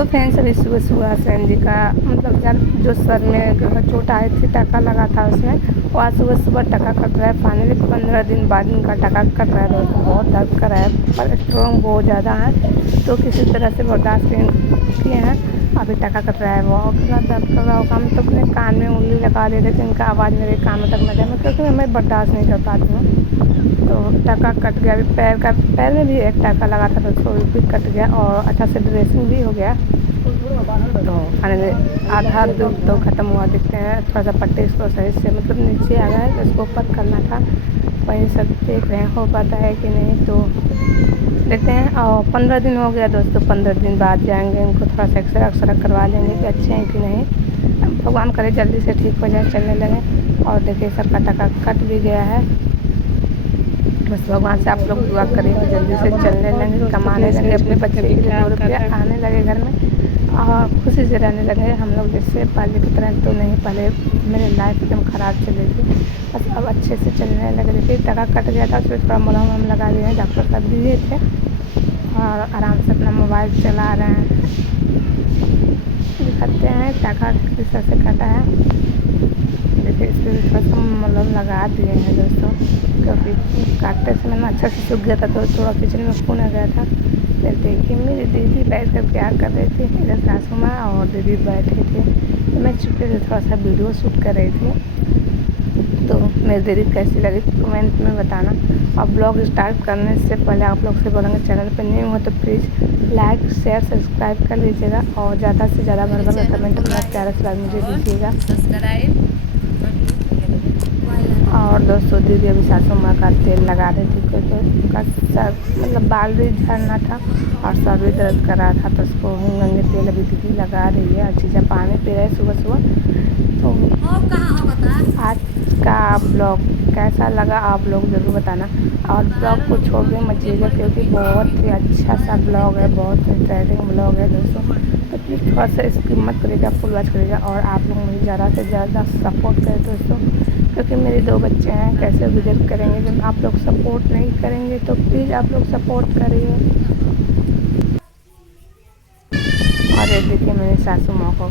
तो फ्रेंड्स अभी सुबह सुबह सैन जी का मतलब जो सर में चोट आई थी, टका लगा था उसमें, वो आज सुबह सुबह टका कट रहा है। फाइनली 15 दिन बाद उनका टका कट रहा है दोस्तों। बहुत दर्द कर रहा है पर स्ट्रॉन्ग बहुत ज़्यादा है, तो किसी तरह से बर्दाश्त किए हैं। अभी टका कट रहा है, वो कितना दर्द कर रहा होगा। हम तो अपने कान में उंगली लगा दे रहे थे, इनका आवाज़ मेरे कानों तक न जाए, क्योंकि मैं बर्दाश्त नहीं कर पाती हूँ। तो टका कट गया। अभी पैर में भी एक टका लगा था, तो उसको भी कट गया और अच्छा से ड्रेसिंग भी हो गया। तो फाइनली आधा दुख तो ख़त्म हुआ। दिखते हैं थोड़ा सा पट्टी इसको सही से मतलब नीचे आ गया है, तो इसको ऊपर करना था। वही सब देख रहे हैं हो पाता है कि नहीं, तो देखते हैं। और 15 दिन हो गया दोस्तों, 15 दिन बाद जाएंगे, इनको थोड़ा सा एक्सरा एक्सरा करवा लेंगे कि अच्छे हैं कि नहीं। भगवान करे जल्दी से ठीक हो जाए, चलने लगे। और देखिए सबका टका कट भी गया है। बस भगवान से आप लोग दुआ करें कि जल्दी से चलने लगें, कमाने लगे, अपने बच्चे के लिए 2 रुपये आने लगे घर में और खुशी से रहने लगे। हम लोग जैसे पहले की तरह तो नहीं, पहले मेरी लाइफ एकदम ख़राब चल रही थी, बस अब अच्छे से चलने लगे। देखिए टका कट गया था, उसमें थोड़ा मलहम वलहम लगा दिए हैं, डॉक्टर साहब दिए थे, और आराम से अपना मोबाइल चला रहे हैं। दिखाते हैं टका किस तरह से कटा है। देखिए इस पर भी थोड़ा सा मलहम लगा दिए हैं दोस्तों, क्योंकि काटते समय ना अच्छा से सूख गया था, तो थोड़ा किचन में खून आ गया था। फिर देखिए मेरी दीदी बैठ कर क्या कर रही थी, इधर सासू माँ और दीदी बैठी थी, तो मैं चुपके से थोड़ा सा वीडियो शूट कर रही थी। तो मेरी दीदी कैसी लगी कमेंट में बताना। और ब्लॉग स्टार्ट करने से पहले आप लोग से बोलेंगे, चैनल पर न्यू हो तो प्लीज़ लाइक शेयर सब्सक्राइब कर लीजिएगा, और ज़्यादा से ज़्यादा भर भर का कमेंट अपना प्यारा सा मुझे दीजिएगा। और दोस्तों दीदी अभी सासू माँ का तेल लगा रही थी, क्योंकि उनका सर मतलब बाल भी झड़ना था और सर भी दर्द कर रहा था, तो उसको गंगे तेल अभी दीदी लगा रही है। अच्छी सा पानी पी रहे सुबह सुबह। तो आज का ब्लॉग कैसा लगा आप लोग ज़रूर बताना, और ब्लॉग को छोड़ के मत जाइएगा, क्योंकि बहुत ही अच्छा सा ब्लॉग है, बहुत इंटरेस्टिंग ब्लॉग है दोस्तों। तो प्लीज़ थोड़ा सा इसकी मत करिएगा, फुल वॉच करिएगा, और आप लोग मुझे ज़्यादा से ज़्यादा सपोर्ट करें दोस्तों, क्योंकि मेरे 2 बच्चे हैं, कैसे गुजर करेंगे जब आप लोग सपोर्ट नहीं करेंगे। तो प्लीज़ आप लोग सपोर्ट करिए। और ये देखिए मेरी सासू माँ को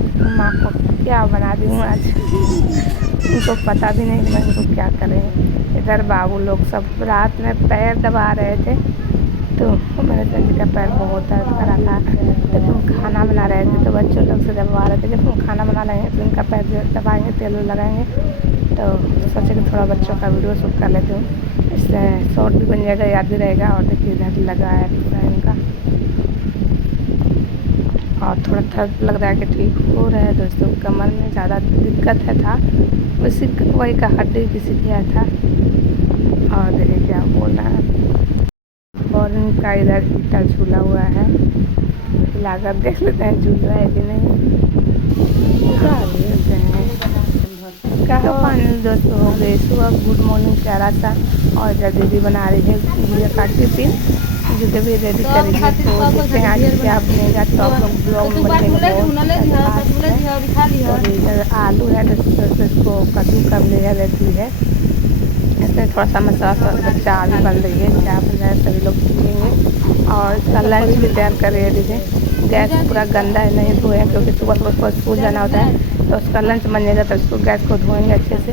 क्या बना दी हूँ आज। उनको पता भी नहीं कि मैं उनको क्या करें। इधर बाबू लोग सब रात में पैर दबा रहे थे, तो मेरे संजी का पैर बहुत दर्द कर रहा था। जब हम खाना बना रहे थे तो बच्चों लोग से दबा रहे थे, जब हम खाना बना रहे हैं तो उनका पैर दबाएंगे, तेल लगाएंगे, तो सोचे कि थोड़ा बच्चों का वीडियो शूट कर लेती हूँ, इससे शॉर्ट भी बन जाएगा, याद भी रहेगा। और देखिए इधर लगा है पूरा इनका, और थोड़ा दर्द लग रहा है कि ठीक हो रहा है दोस्तों। कमर में ज़्यादा दिक्कत है था, वही का हड्डी किसी गया था। और देखिए क्या बोल रहा है, और इनका इधर हीटर झूला हुआ है, हिलाकर देख लेते हैं झूल रहा है कि नहीं। लेते हैं क्या फाइनल दोस्तों हो गए सुबह। गुड मॉर्निंग प्यारा सा। और जब दीदी बना रही है गुड़िया का टिफिन, मुझे भी रेडी करेगी, तो देखते हैं आज क्या बनेगा। तो आप लोग ब्लॉग में बनेगा बहुत अच्छा है। तो अभी इधर आलू है, तो इसको कद्दू कर लिया रहती है। इसमें थोड़ा सा मसाला, चाय भी बन रही है, चाय बन रहा है, सभी लोग पियेंगे। और इसका लंच भी तैयार कर रही है दीदी। गैस पूरा गंदा है, नहीं धोए, क्योंकि सुबह सुबह उसको स्कूल जाना होता है, तो उसका लंच बनेगा, तो उसको गैस को धोएंगे अच्छे से।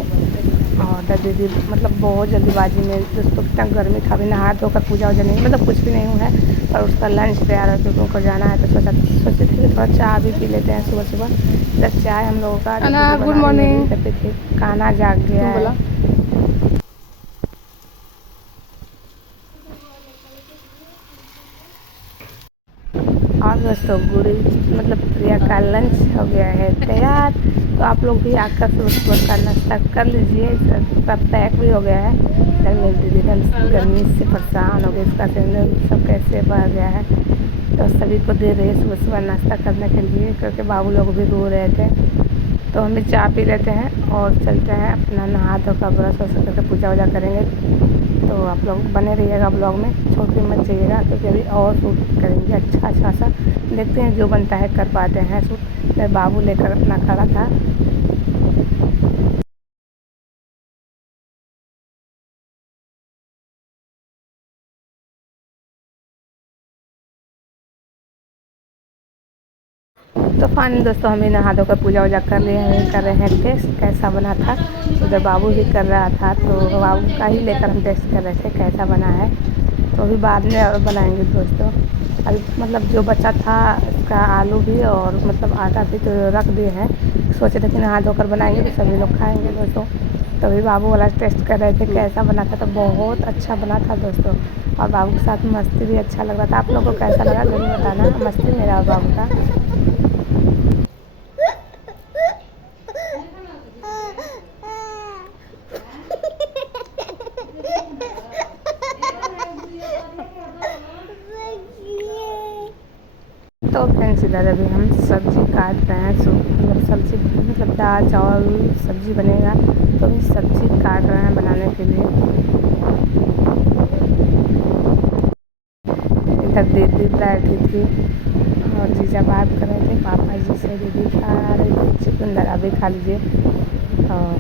और दीदी मतलब बहुत जल्दीबाजी में दोस्तों, कितना गर्मी था, अभी नहा धोकर पूजा वूजा नहीं, मतलब कुछ भी नहीं हुआ है, पर उसका लंच तैयार है, क्योंकि उनको जाना है। तो सोचे थे कि थोड़ा चाय भी पी लेते हैं सुबह सुबह। इधर चाय हम लोगों का गुड मॉर्निंग। देखिए खाना जाग गया है। और दोस्तों गुड़ी मतलब प्रिया का लंच हो गया है तैयार। तो आप लोग भी आकर सुबह सुबह का नाश्ता कर लीजिए। इसका पैक भी हो गया है। इधर मेरी दीदी गर्मी से परेशान हो गई, इसका सिलेंडर सब कैसे बढ़ गया है, तो सभी को दे रही है सुबह सुबह नाश्ता करने के लिए, क्योंकि बाबू लोग भी रो रहे थे। तो हम भी चाय पी लेते हैं और चलते हैं, अपना नहा धोकर ब्रश व्रश करके पूजा वूजा करेंगे। तो आप लोग बने रहिएगा ब्लॉग में, छोड़ के मत जाइएगा, क्योंकि अभी और शूट करेंगे अच्छा अच्छा सा। देखते हैं जो बनता है कर पाते हैं शूट। मैं बाबू लेकर अपना खड़ा था। तो फाइनली दोस्तों हम भी नहा धोकर पूजा वूजा कर लिए हैं, कर रहे हैं टेस्ट कैसा बना था। उधर बाबू भी कर रहा था, तो बाबू का ही लेकर हम टेस्ट कर रहे थे कैसा बना है। तो अभी बाद में और बनाएंगे दोस्तों। अभी मतलब जो बचा था उसका आलू भी और मतलब आटा भी तो रख दिए हैं, सोचे थे कि नहा धोकर बनाएंगे तो सभी लोग खाएंगे दोस्तों। तो अभी बाबू वाला टेस्ट कर रहे थे कैसा बना था, तो बहुत अच्छा बना था दोस्तों। और बाबू के साथ मस्ती भी अच्छा लग रहा था। आप लोगों को कैसा लगा ज़रूर बताना, मस्ती मेरा और बाबू का। तो फ्रेंड्स इधर अभी हम सब्ज़ी काट रहे हैं, मतलब सब्ज़ी मतलब दाल चावल सब्ज़ी बनेगा, तो अभी सब्ज़ी काट रहे हैं बनाने के लिए। इधर दीदी बैठी थी और जीजा बात कर रहे थे पापा जी से। दीदी खा रही थी चिकन, दरा भी खा लीजिए। और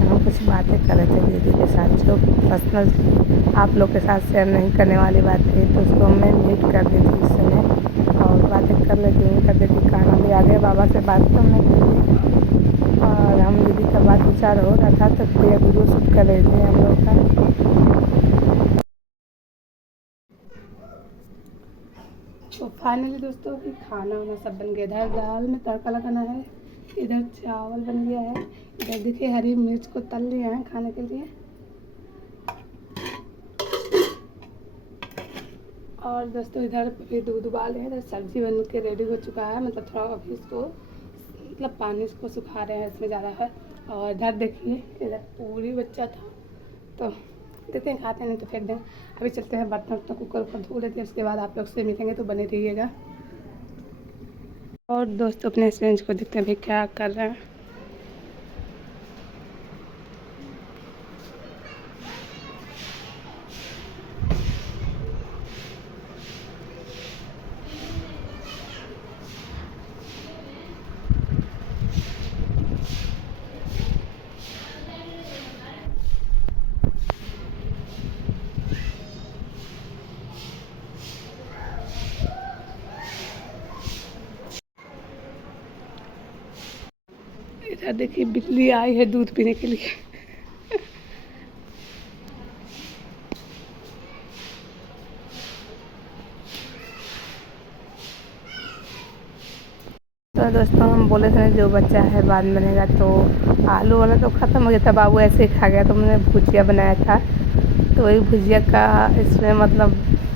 हम कुछ बातें कर रहे थे दीदी के साथ, जो पर्सनल आप लोग के साथ शेयर नहीं करने वाली बात थी, तो उसको मैं म्यूट कर दी थी इस समय और बातें कर लेती हूँ। कर देती खाना भी आ गया, बाबा से बात करने के लिए। और हम दीदी का बात विचार हो रहा था, तो प्रिया वीडियो शूट कर रहे थे हम लोग का। तो फाइनली दोस्तों अभी खाना वाना सब बन गया। इधर दाल में तड़का लगाना है, इधर चावल बन गया है, इधर देखिए हरी मिर्च को तल लिया है खाने के लिए। और दोस्तों इधर भी दूध उबाले हैं, इधर सब्ज़ी बन के रेडी हो चुका है। मतलब थोड़ा अभी इसको मतलब पानी इसको सुखा रहे हैं, इसमें ज़्यादा है। और इधर देखिए इधर पूरी बच्चा था, तो देखते हैं खाते हैं नहीं तो फेंक दें। अभी चलते हैं बर्तन तो कुकर पर धो लेते हैं, उसके बाद आप लोग से मिलेंगे, तो बने रहिएगा। और दोस्तों अपने फ्रेंड्स को देखते हैं अभी क्या कर रहे हैं। इधर देखिए बिल्ली आई है दूध पीने के लिए। तो दोस्तों हम बोले थे जो बच्चा है बाद में बनेगा, तो आलू वाला तो ख़त्म हो गया था, बाबू ऐसे ही खा गया। तो मैंने भुजिया बनाया था, तो वही भुजिया का इसमें मतलब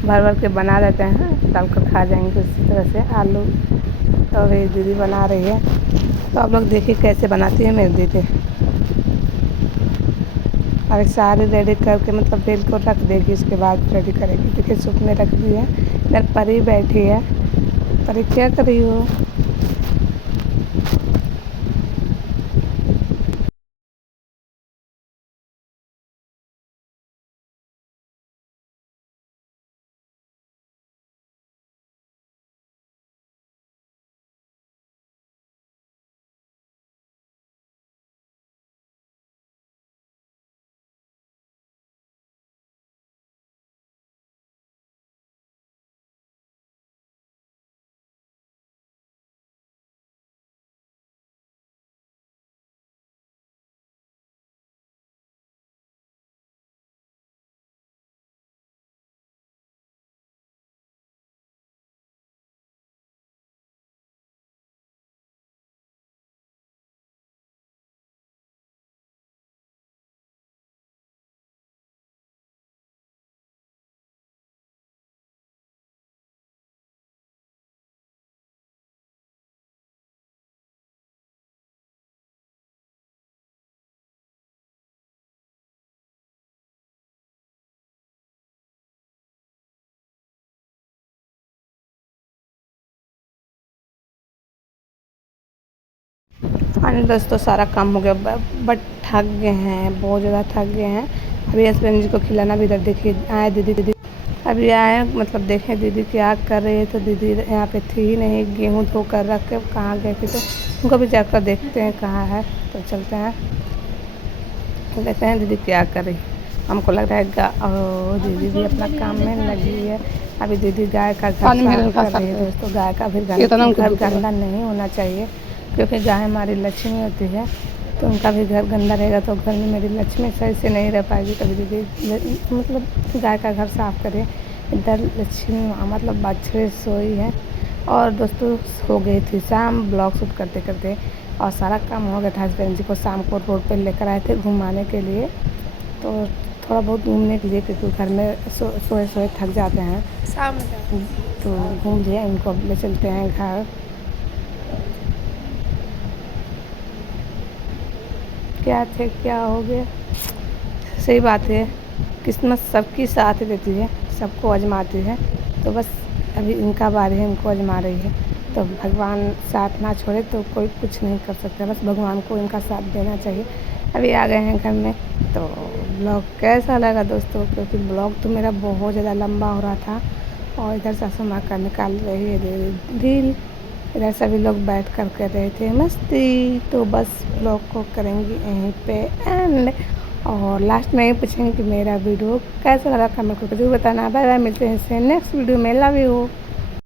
भर भर के बना देते हैं, डाल कर खा जाएंगे उसी तरह से आलू। तो वही दीदी बना रही है, तो आप लोग देखिए कैसे बनाती है मेरी दीदी। और सारे रेडी करके मतलब बेल को रख देगी, उसके बाद रेडी करेगी। देखिए सूप में रख दी है। इधर परी बैठी है। परी क्या कर रही हो? हाँ दोस्तों सारा काम हो गया, बट थक गए हैं, बहुत ज़्यादा थक गए हैं। अभी हस्बैंड जी को खिलाना भी। इधर देखिए आए दीदी अभी आए, मतलब देखें दीदी क्या कर रही है। तो दीदी यहाँ पे थी ही नहीं, गेहूँ धो कर रख के कहाँ गए थे, तो उनको भी जाकर देखते हैं कहाँ है। तो चलते हैं, देखते हैं दीदी क्या कर रही है। हमको लग रहा है दीदी भी अपना काम में लगी है। अभी दीदी गाय का घर साफ कर रही है दोस्तों। गाय का भी घर गंदा नहीं होना चाहिए, क्योंकि गाय हमारी लक्ष्मी होती है, तो उनका भी घर गंदा रहेगा तो घर में मेरी लक्ष्मी सही से नहीं रह पाएगी। तभी दीदी मतलब गाय का घर साफ करे। इधर लक्ष्मी मतलब बछड़े सोई है। और दोस्तों हो गई थी शाम, ब्लॉग शूट करते करते, और सारा काम हो गया था। हस्बैंड जी को शाम को रोड पे लेकर आए थे घुमाने के लिए, तो थोड़ा बहुत घूमने के लिए, क्योंकि घर में सोए सोए थक जाते हैं शाम में, तो घूम लिए। उनको ले चलते हैं घर। क्या थे क्या हो गया। सही बात है, किस्मत सबकी साथ देती है, सबको आजमाती है। तो बस अभी इनका बारी है, इनको आजमा रही है। तो भगवान साथ ना छोड़े तो कोई कुछ नहीं कर सकता, बस भगवान को इनका साथ देना चाहिए। अभी आ गए हैं घर में। तो ब्लॉग कैसा लगा दोस्तों, क्योंकि ब्लॉग तो मेरा बहुत ज़्यादा लंबा हो रहा था। और इधर सासू माँ का निकाल रही है रील, इधर सभी लोग बैठ कर रहे थे मस्ती। तो बस ब्लॉग को करेंगे यहीं पे एंड, और लास्ट में ये पूछेंगे कि मेरा वीडियो कैसा लगा, कमेंट करके जरूर बताना। बाय बाय, मिलते हैं इससे नेक्स्ट वीडियो में। Love you.